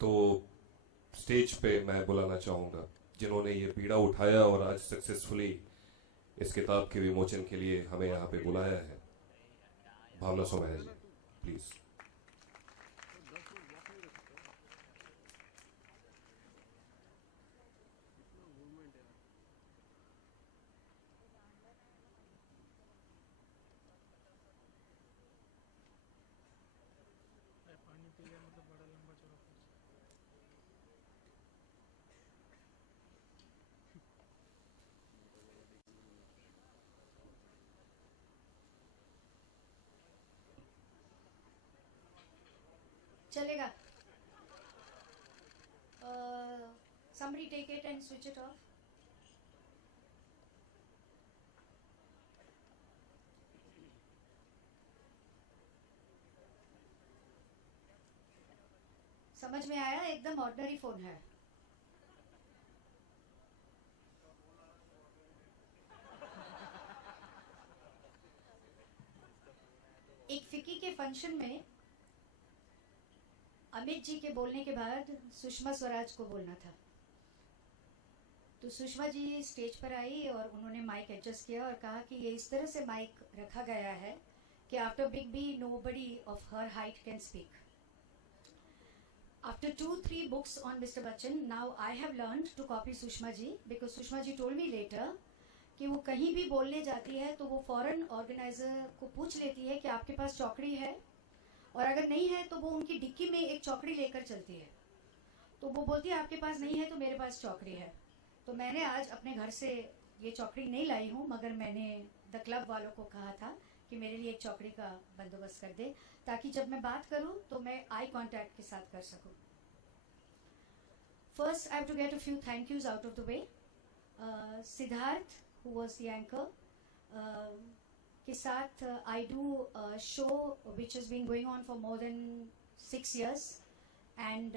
तो स्टेज पे मैं बुलाना चाहूँगा जिन्होंने ये पीड़ा उठाया और आज सक्सेसफुली इस किताब के विमोचन के लिए हमें यहाँ पे बुलाया है। भावना सोमया जी, प्लीज। चलेगा. Somebody take it and switch it off. समझ में आया? एकदम ऑर्डिनरी फोन है. एक फिक्की के फंक्शन में अमित जी के बोलने के बाद सुषमा स्वराज को बोलना था, तो सुषमा जी स्टेज पर आई और उन्होंने माइक एडजस्ट किया और कहा कि ये इस तरह से माइक रखा गया है कि after big B nobody of her height can speak. After 2-3 books on Mr. Bachchan, now I have learned to copy Sushma ji because Sushma ji told me later कि वो कहीं भी बोलने जाती है तो वो फॉरेन ऑर्गेनाइजर को पूछ लेती है कि आपके पास चौकड़ी है, और अगर नहीं है तो वो उनकी डिक्की में एक चौकड़ी लेकर चलती है. तो वो बोलती है आपके पास नहीं है तो मेरे पास चौकड़ी है. तो मैंने आज अपने घर से ये चौकड़ी नहीं लाई हूँ, मगर मैंने द क्लब वालों को कहा था कि मेरे लिए एक चौकड़ी का बंदोबस्त कर दे ताकि जब मैं बात करूँ तो मैं आई कांटेक्ट के साथ कर सकूँ. First I have to get a few thank yous out of the way. Siddharth who was the anchor के साथ I do show which is been going on for more than 6 years, and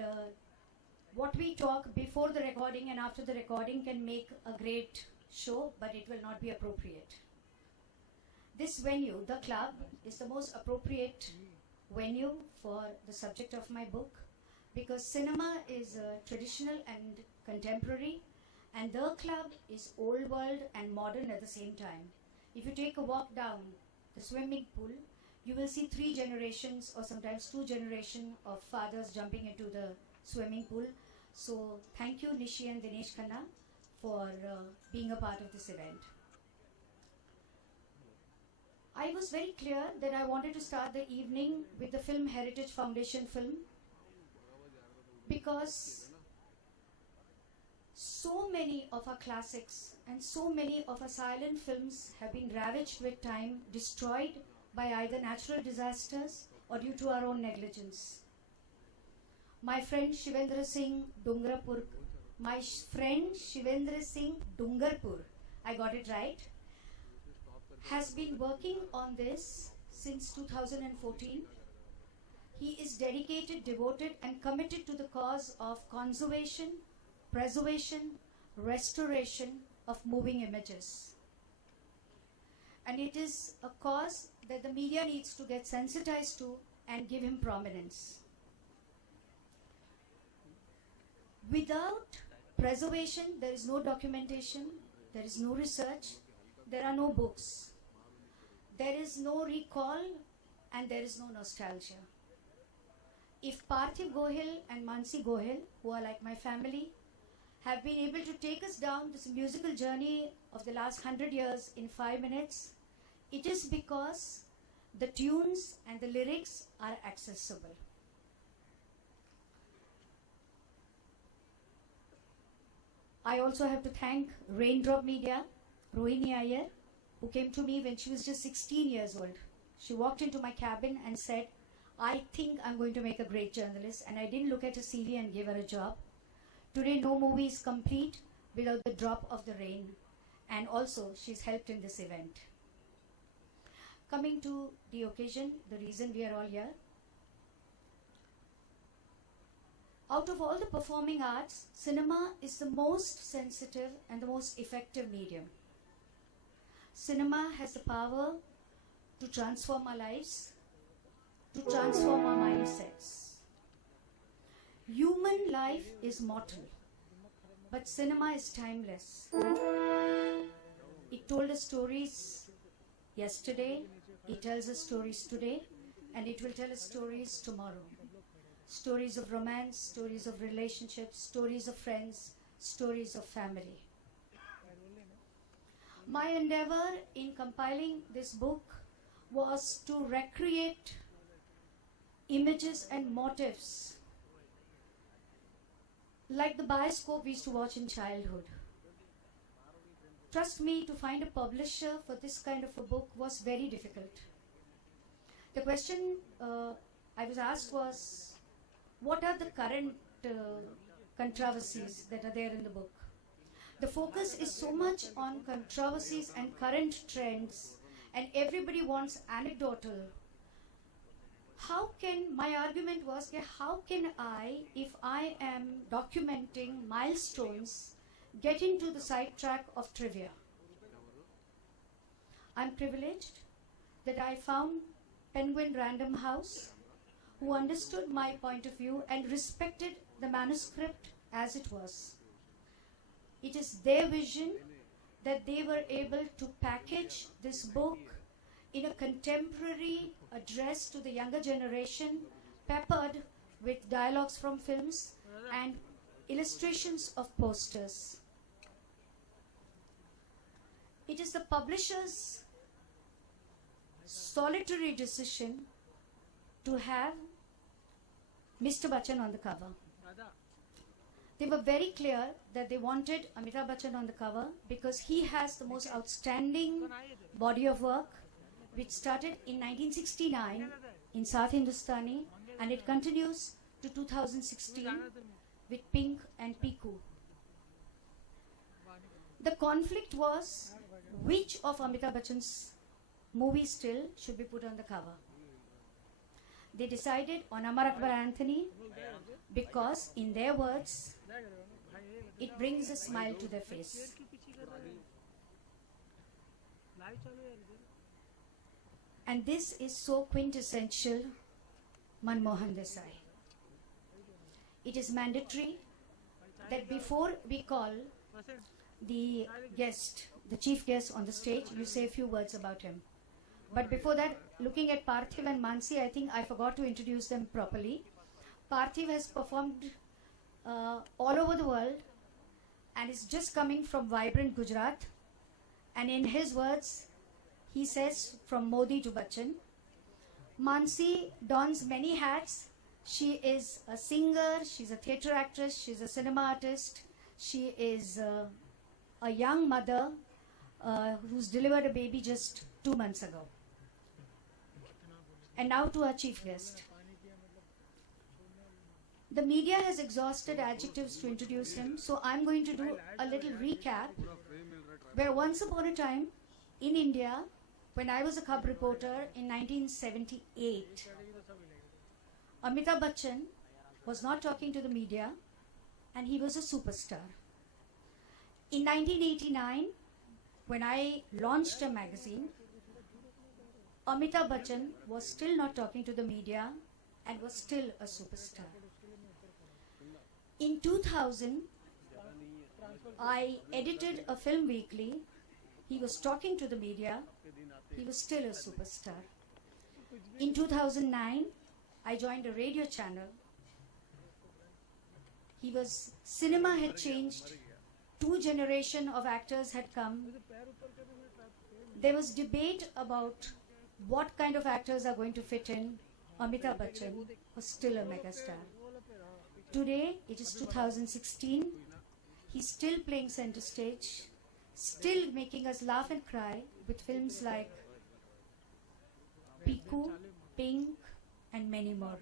what we talk before the recording and after the recording can make a great show, but it will not be appropriate. This venue, the club, is the most appropriate venue for the subject of my book because cinema is traditional and contemporary, and the club is old world and modern at the same time. If you take a walk down the swimming pool, you will see 3 generations or sometimes 2 generations of fathers jumping into the swimming pool. So thank you Nishi and Dinesh Khanna for being a part of this event. I was very clear that I wanted to start the evening with the Film Heritage Foundation film because so many of our classics and so many of our silent films have been ravaged with time, destroyed by either natural disasters or due to our own negligence. My friend Shivendra Singh Dungarpur, I got it right, has been working on this since 2014. He is dedicated, devoted and committed to the cause of conservation, preservation, restoration of moving images. And it is a cause that the media needs to get sensitized to and give him prominence. Without preservation, there is no documentation, there is no research, there are no books, there is no recall, and there is no nostalgia. If Parthiv Gohil and Mansi Gohil, who are like my family, have been able to take us down this musical journey of the last 100 years in 5 minutes, it is because the tunes and the lyrics are accessible. I also have to thank Raindrop Media, Rohini Iyer, who came to me when she was just 16 years old. She walked into my cabin and said, I think I'm going to make a great journalist, and I didn't look at her CV and give her a job. Today, no movie is complete without the drop of the rain, and also she's helped in this event. Coming to the occasion, the reason we are all here. Out of all the performing arts, cinema is the most sensitive and the most effective medium. Cinema has the power to transform our lives, to transform our mindsets. Human life is mortal, but cinema is timeless. It told us stories yesterday, it tells us stories today, and it will tell us stories tomorrow. Stories of romance, stories of relationships, stories of friends, stories of family. My endeavor in compiling this book was to recreate images and motifs like the bioscope we used to watch in childhood. Trust me, to find a publisher for this kind of a book was very difficult. The question I was asked was, what are the current controversies that are there in the book? The focus is so much on controversies and current trends, and everybody wants anecdotal. My argument was, how can I, if I am documenting milestones, get into the sidetrack of trivia? I'm privileged that I found Penguin Random House, who understood my point of view and respected the manuscript as it was. It is their vision that they were able to package this book in a contemporary address to the younger generation, peppered with dialogues from films and illustrations of posters. It is the publisher's solitary decision to have Mr. Bachchan on the cover. They were very clear that they wanted Amitabh Bachchan on the cover because he has the most outstanding body of work, which started in 1969 in South Hindustani, and it continues to 2016 with Pink and Piku. The conflict was which of Amitabh Bachchan's movies still should be put on the cover. They decided on Amar Akbar Anthony because, in their words, it brings a smile to their face. And this is so quintessential Manmohan Desai. It is mandatory that before we call the guest, the chief guest on the stage, you say a few words about him. But before that, looking at Parthiv and Mansi, I think I forgot to introduce them properly. Parthiv has performed all over the world and is just coming from vibrant Gujarat. And in his words, he says, from Modi to Bachchan. Mansi dons many hats. She is a singer, she's a theatre actress, she's a cinema artist, she is a young mother who's delivered a baby just 2 months ago. And now to our chief guest. The media has exhausted adjectives to introduce him, so I'm going to do a little recap, where once upon a time in India, when I was a cub reporter in 1978, Amitabh Bachchan was not talking to the media and he was a superstar. In 1989, when I launched a magazine, Amitabh Bachchan was still not talking to the media and was still a superstar. In 2000, I edited a film weekly. He was talking to the media. He was still a superstar. In 2009, I joined a radio channel. Cinema had changed. 2 generations of actors had come. There was debate about what kind of actors are going to fit in. Amitabh Bachchan was still a megastar. Today, it is 2016. He's still playing center stage, still making us laugh and cry with films like Piku, Pink, and many more.